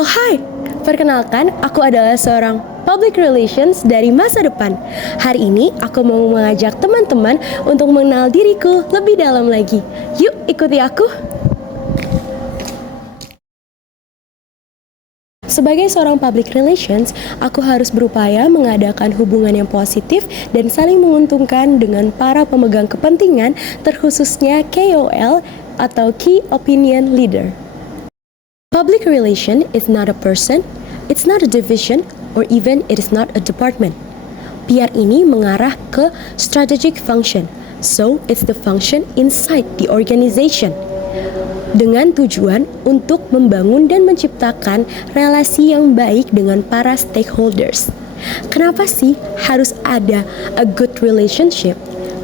Oh hai, perkenalkan aku adalah seorang public relations dari masa depan. Hari ini aku mau mengajak teman-teman untuk mengenal diriku lebih dalam lagi. Yuk ikuti aku. Sebagai seorang public relations, aku harus berupaya mengadakan hubungan yang positif dan saling menguntungkan dengan para pemegang kepentingan, terkhususnya KOL atau Key Opinion Leader. Public relation is not a person, it's not a division, or even it is not a department. PR ini mengarah ke strategic function, so it's the function inside the organization. Dengan tujuan untuk membangun dan menciptakan relasi yang baik dengan para stakeholders. Kenapa sih harus ada a good relationship?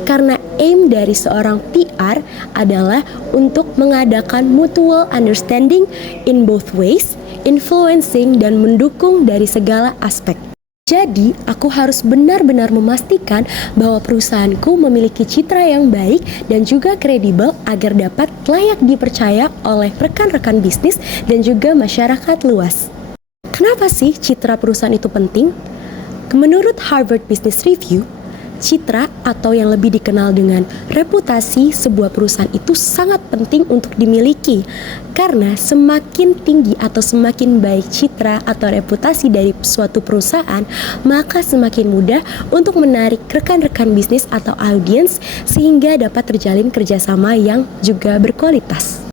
Karena aim dari seorang PR adalah untuk mengadakan mutual understanding in both ways, influencing dan mendukung dari segala aspek. Jadi, aku harus benar-benar memastikan bahwa perusahaanku memiliki citra yang baik dan juga kredibel agar dapat layak dipercaya oleh rekan-rekan bisnis dan juga masyarakat luas. Kenapa sih citra perusahaan itu penting? Menurut Harvard Business Review, citra atau yang lebih dikenal dengan reputasi sebuah perusahaan itu sangat penting untuk dimiliki karena semakin tinggi atau semakin baik citra atau reputasi dari suatu perusahaan, maka semakin mudah untuk menarik rekan-rekan bisnis atau audiens sehingga dapat terjalin kerjasama yang juga berkualitas.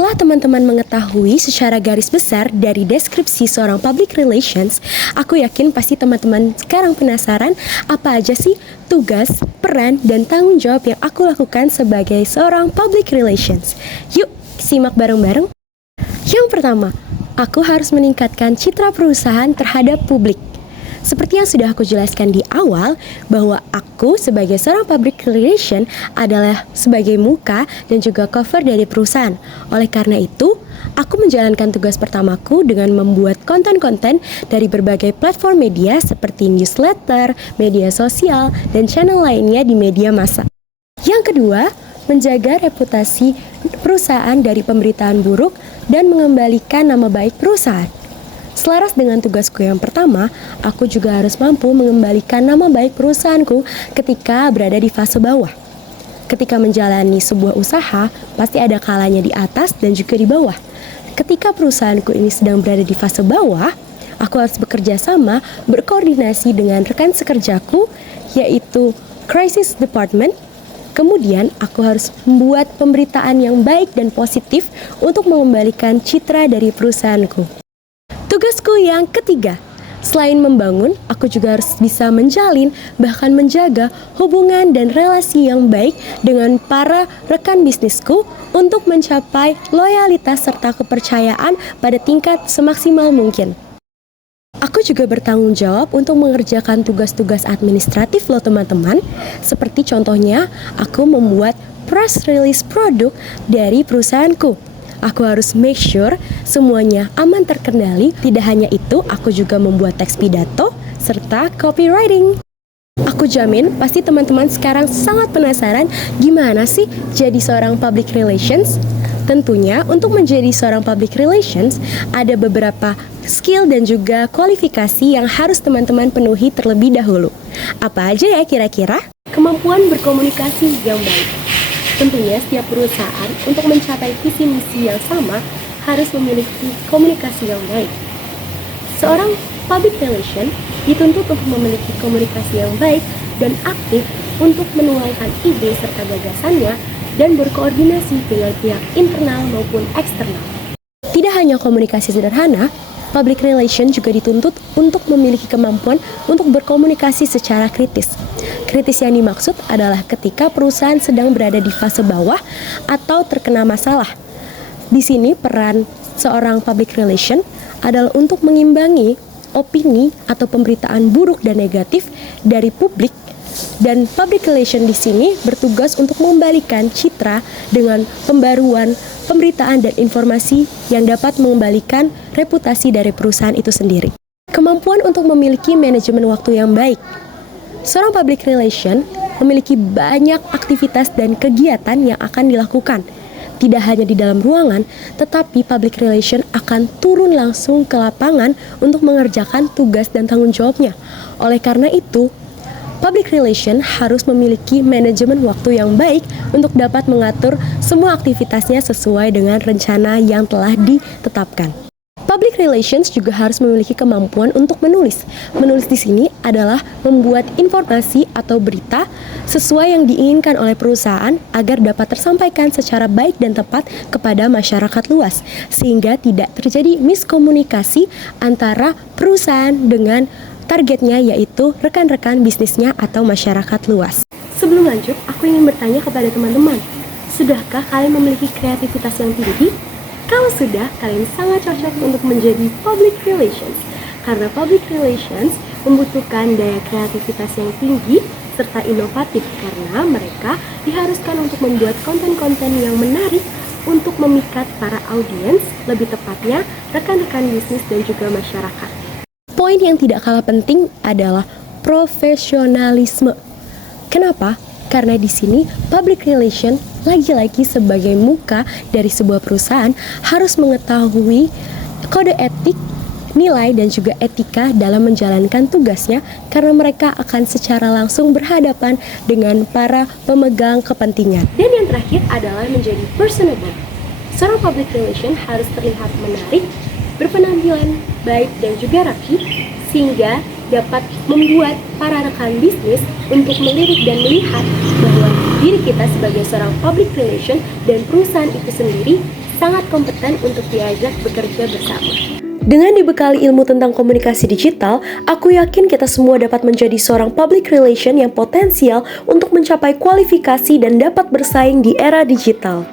Setelah teman-teman mengetahui secara garis besar dari deskripsi seorang public relations, aku yakin pasti teman-teman sekarang penasaran apa aja sih tugas, peran, dan tanggung jawab yang aku lakukan sebagai seorang public relations. Yuk, simak bareng-bareng. Yang pertama, aku harus meningkatkan citra perusahaan terhadap publik. Seperti yang sudah aku jelaskan di awal, bahwa aku sebagai seorang public relation adalah sebagai muka dan juga cover dari perusahaan. Oleh karena itu, aku menjalankan tugas pertamaku dengan membuat konten-konten dari berbagai platform media seperti newsletter, media sosial, dan channel lainnya di media massa. Yang kedua, menjaga reputasi perusahaan dari pemberitaan buruk dan mengembalikan nama baik perusahaan. Selaras dengan tugasku yang pertama, aku juga harus mampu mengembalikan nama baik perusahaanku ketika berada di fase bawah. Ketika menjalani sebuah usaha, pasti ada kalanya di atas dan juga di bawah. Ketika perusahaanku ini sedang berada di fase bawah, aku harus bekerja sama, berkoordinasi dengan rekan sekerjaku, yaitu Crisis Department. Kemudian, aku harus membuat pemberitaan yang baik dan positif untuk mengembalikan citra dari perusahaanku. Tugasku yang ketiga, selain membangun, aku juga harus bisa menjalin, bahkan menjaga hubungan dan relasi yang baik dengan para rekan bisnisku untuk mencapai loyalitas serta kepercayaan pada tingkat semaksimal mungkin. Aku juga bertanggung jawab untuk mengerjakan tugas-tugas administratif loh teman-teman. Seperti contohnya, aku membuat press release produk dari perusahaanku. Aku harus make sure semuanya aman terkendali. Tidak hanya itu, aku juga membuat teks pidato serta copywriting. Aku jamin pasti teman-teman sekarang sangat penasaran gimana sih jadi seorang public relations? Tentunya untuk menjadi seorang public relations ada beberapa skill dan juga kualifikasi yang harus teman-teman penuhi terlebih dahulu. Apa aja ya kira-kira? Kemampuan berkomunikasi yang baik. Tentunya setiap perusahaan untuk mencapai visi misi yang sama harus memiliki komunikasi yang baik. Seorang public relation dituntut untuk memiliki komunikasi yang baik dan aktif untuk menuangkan ide serta gagasannya dan berkoordinasi dengan pihak internal maupun eksternal. Tidak hanya komunikasi sederhana, public relation juga dituntut untuk memiliki kemampuan untuk berkomunikasi secara kritis. Kritis yang dimaksud adalah ketika perusahaan sedang berada di fase bawah atau terkena masalah. Di sini peran seorang public relation adalah untuk mengimbangi opini atau pemberitaan buruk dan negatif dari publik, dan public relation di sini bertugas untuk mengembalikan citra dengan pembaruan pemberitaan dan informasi yang dapat mengembalikan reputasi dari perusahaan itu sendiri. Kemampuan untuk memiliki manajemen waktu yang baik. Seorang public relation memiliki banyak aktivitas dan kegiatan yang akan dilakukan. Tidak hanya di dalam ruangan, tetapi public relation akan turun langsung ke lapangan untuk mengerjakan tugas dan tanggung jawabnya. Oleh karena itu, public relation harus memiliki manajemen waktu yang baik untuk dapat mengatur semua aktivitasnya sesuai dengan rencana yang telah ditetapkan. Public relations juga harus memiliki kemampuan untuk menulis. Menulis di sini adalah membuat informasi atau berita sesuai yang diinginkan oleh perusahaan agar dapat tersampaikan secara baik dan tepat kepada masyarakat luas, sehingga tidak terjadi miskomunikasi antara perusahaan dengan targetnya, yaitu rekan-rekan bisnisnya atau masyarakat luas. Sebelum lanjut, aku ingin bertanya kepada teman-teman, sudahkah kalian memiliki kreativitas yang tinggi? Kalau sudah, kalian sangat cocok untuk menjadi public relations. Karena public relations membutuhkan daya kreativitas yang tinggi serta inovatif, karena mereka diharuskan untuk membuat konten-konten yang menarik untuk memikat para audiens, lebih tepatnya rekan-rekan bisnis dan juga masyarakat. Poin yang tidak kalah penting adalah profesionalisme. Kenapa? Karena di sini public relation lagi-lagi sebagai muka dari sebuah perusahaan harus mengetahui kode etik, nilai dan juga etika dalam menjalankan tugasnya, karena mereka akan secara langsung berhadapan dengan para pemegang kepentingan. Dan yang terakhir adalah menjadi personable. Seorang public relation harus terlihat menarik, berpenampilan baik dan juga rapi, sehingga dapat membuat para rekan bisnis untuk melirik dan melihat bahwa diri kita sebagai seorang public relation dan perusahaan itu sendiri sangat kompeten untuk diajak bekerja bersama. Dengan dibekali ilmu tentang komunikasi digital, aku yakin kita semua dapat menjadi seorang public relation yang potensial untuk mencapai kualifikasi dan dapat bersaing di era digital.